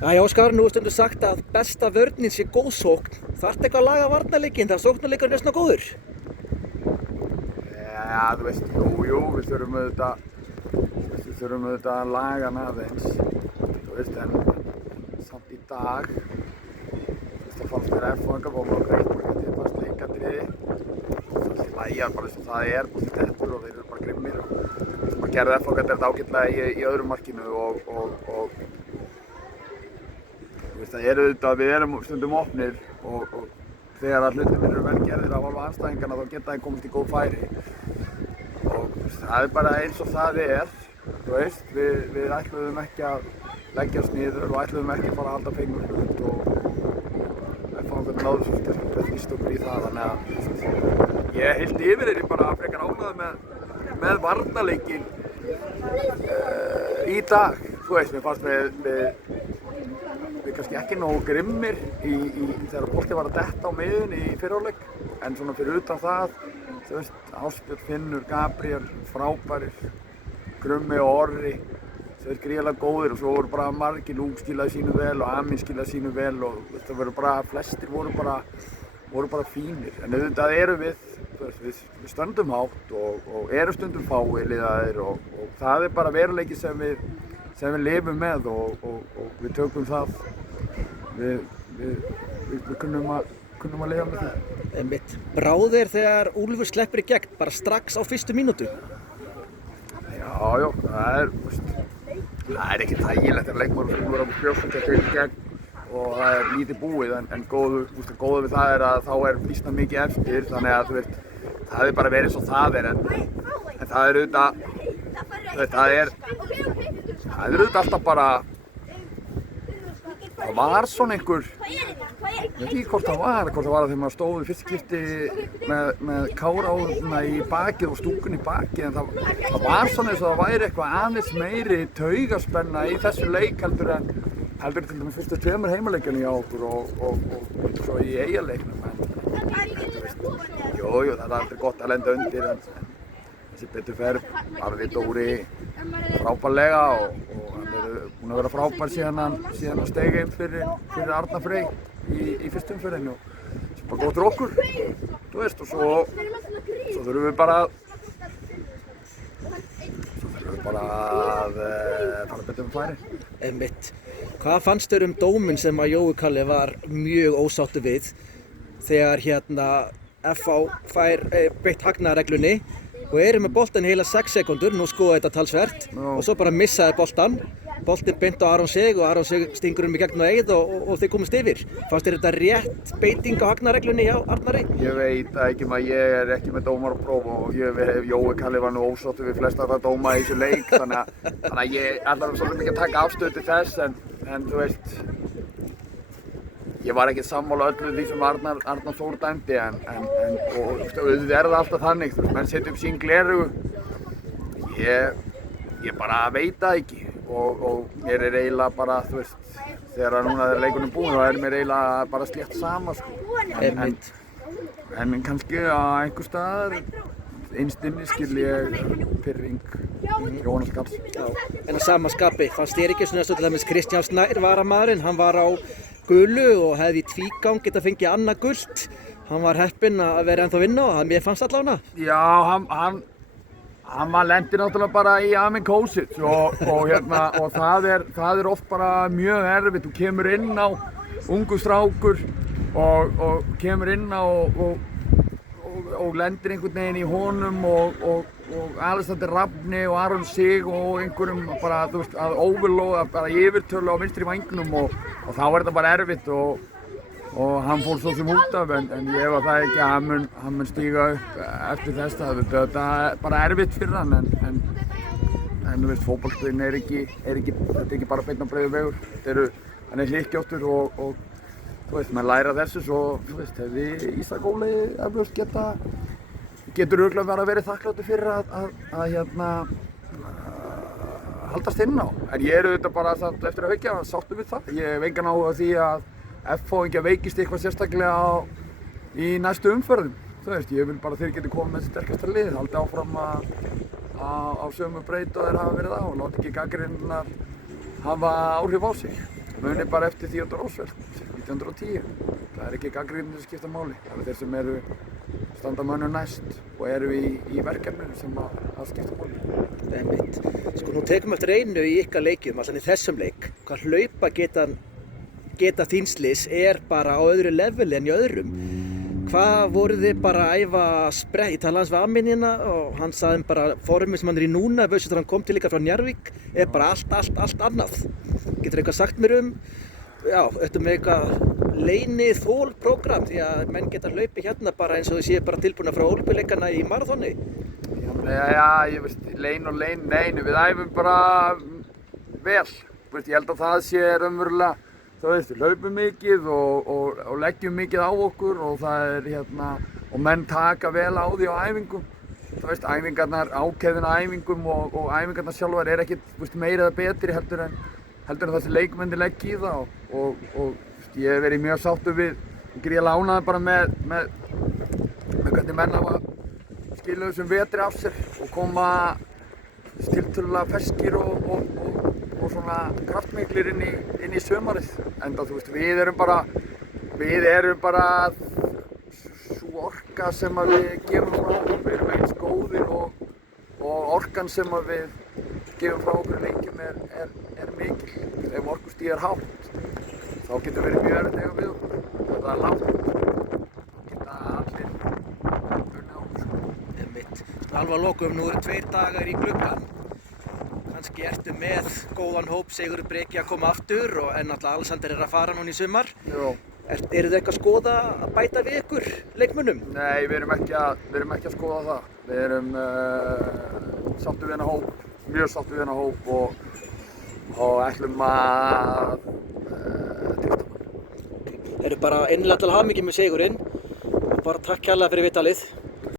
Jæja, Óskar, nú er stundum sagt að besta vörnin sé góð sókn. Þarftu eitthvað að laga varnarleikinn þegar sóknarleikurinn er svona góður? Já, þú veist, jú, við þurfum auðvitað að laga hann aðeins. Þú veist, en samt í dag, það fannst mér F-fóðingar og þetta fannst leikatriði. Það lægjar bara eins og það er, þetta og þeir eru bara grimmir. Maður gerði F-fóðingar þetta ágætlega í öðru markinu og það er auðvitað, við erum stundum opnir og þegar að hlutirnir eru vel gerðir af hálfu andstæðinganna þá geta þeir komist í góð færi. Og það er bara eins og það er, þú veist, við ætluðum ekki að leggjast niður og ætluðum ekki að fara að halda fengur hlut og F-fóðingarnir náðu svolítið að þrýsta okkur í það, þannig að ég heilt yfir þeirri bara frekar ánægður með varnarleikinn í dag. Þú veist, mér fannst við kannski ekki nógu grimmir þegar boltinn var að detta á miðjunni í fyrri hálfleik, en svona fyrir utan það, þú veist, Ásbjörn, Finnur, Gabriel, frábærir, Krummi og Orri, þau eru gríðarlega góðir og svo voru bara margir, Lúk skilaði sínu vel og Amin skilaði sínu vel og það voru bara, flestir voru bara fínir, en auðvitað erum við stöndum hátt og erum stundum fáir liðaðir og það er bara veruleiki sem við lifum með og við tökum það, við kunnum að lifa með það. Einmitt. Brá þér þegar Úlfur sleppur í gegn, bara strax á fyrstu mínútu? Já, það er ekki þægilegt þegar leikmaður Úlfur á brjóstum í gegn og það er lítið búið, en góðu við það er að þá er býsna mikið eftir, þannig að þú veist, það hefði bara verið eins og það er, en það er auðvitað, það er auðvitað alltaf bara, það var svona einhver, ég veit ekki hvort það var að þegar maður stóð í fyrsta skipti með Kára í bakið og stúkun í bakið, en það var svona eins og það væri eitthvað aðeins meiri taugaspenna í þessu leik heldur til dæmis fyrstu tveimur heimaleikjunum hjá okkur og svo í Eyjaleiknum, jú, það er aldrei gott að lenda undir, en þessi betur fer, varði Dóri frábærlega og hann er búinn að vera frábær síðan hann steig inn fyrir Arnar Frey í fyrstu umferðinni og það er bara gott fyrir okkur, þú veist, og svo þurfum við bara að fara betur með færi. Einmitt. Hvað fannst þér dóminn sem að Jói Kalli var mjög ósáttur við þegar FH fær beitt hagnaðarreglunni og eru með boltan í heila 6 sekúndur, nú skoða þetta talsvert, og svo bara missaði boltinn beint á Aron Sig og Aron Sig stingur í gegn á Eið og þeir komast yfir. Fannst þér þetta rétt beiting á hagnaðarreglunni hjá Arnari? Ég veit ekki, ég er ekki með dómarapróf og Jói Kalli var nú ósáttur við flesta það dóma í þessu leik, þannig að ég ætla svolítið mikið að taka afstöðu til þess, en þú veist, ég var ekki sammála öllu því sem Arnar Þór dæmdi, og auðvitað er það alltaf þannig, þú veist, menn setja upp sín gleraugu. Ég bara veit það ekki og mér er eiginlega bara, þú veist, þegar núna er leikunum búinn þá er mér eiginlega bara slétt sama, sko. En kannski á einhver staðar innst inni skil ég pirring Jóhannes Karls. En að sama skapi, fannst þér ekki svona til dæmis Kristján Snær varamaðurinn, hann var á gulu og hefði í tvígang getað fengið annað gult. Hann var heppinn að vera ennþá vinna og mér fannst allavega. Já, hann lendir náttúrulega bara í Amin Kosic og það er oft bara mjög erfitt. Þú kemur inn á ungu strákur og kemur inn á og lendir einhvern veginn í honum og Alexander Rafni og Aron Sig og einhverjum bara, þú veist, að overloada bara yfirtölu á vinstri vængnum og þá er þetta bara erfitt og hann fór svo sem út af, en ég var það ekki að hann mun stíga upp eftir þess að þetta er bara erfitt fyrir hann, en þú veist, fótboltinn er ekki bara beinn og breiður vegur, hann er hlykkjóttur og þú veist, maður læra þessu svo, þú veist, hefði Ísak Óli eflaust getur örugglega verið þakkláttur fyrir að haldast inn á, en ég er auðvitað bara eftir að veikja sáttur við það. Ég hef engan áhuga á því að F-fóðingjar veikist eitthvað sérstaklega í næstu umferðum. Þú veist, ég vil bara að þeir geti komið með sterkasta lið, haldi áfram á sömu braut og þeir hafa verið á og láti ekki gagnrýnirnar hafa áhrif á sig. muni bara eftir Theodor Roosevelt 1910. Það er ekki gagnrýnir sem skipta máli. Það eru þeir sem eru standa mönnum næst og eru í verkefninu sem að skipta máli. Einmitt. Sko nú tekum við eftir einu í ykkar leikjum, allan í þessum leik. Hvað hlaupageta þíns liðs er bara á öðru leveli en í öðrum. Hvað voruð þið bara að æfa sprett? Ég talaði hans við Amin hérna og hann sagði bara formið sem hann er í núna versus þegar hann kom til ykkar frá Njarðvík er bara allt annað. Getur eitthvað sagt mér ertu með eitthvað leynið þolprógram því að menn geta hlaupið hérna bara eins og þau séu bara tilbúna frá Ólympíuleikana í maraþoni? Já, ég veist, nei, við æfum bara vel. Ég held að það sé raunverulega, við hlaupum mikið og leggjum mikið á okkur og það er og menn taka vel á því á æfingum. Æfingarnar, ákveðin á æfingum og æfingarnar sjálfar er ekkert meira eða betri heldur en þessi leikmenn leggja í það og ég hef verið mjög sáttur við gríðarlega ánægður bara með hvernig menn hafa skilað þessum vetri af sér og koma tiltölulega ferskir og svona kraftmiklir inn í sumarið. Enda við erum bara sú orka sem að við gefum frá okkur, við erum eins góðir og orkan sem að við gefum frá okkur í leikjum er mikil. Ef orkustigið er hátt, þá getur verið mjög erfitt að eiga við okkur. Ef það er lágt, þá geta allir unnið okkur. Einmitt. Alveg að lokum, nú eru 2 dagar í gluggann. Kannski ertu með góðan hóp, Sigurður Breki að koma aftur en náttúrulega Alexander er að fara núna í sumar. Jú. Eru þið eitthvað að skoða að bæta við ykkur leikmönnum? Nei, við erum ekki að skoða það. Við erum sáttir við þennan hóp, mjög sáttir við þennan hóp og ætlum að treysta honum. Eru bara innilega til hamingju með sigurinn og bara takk kærlega fyrir viðtalið.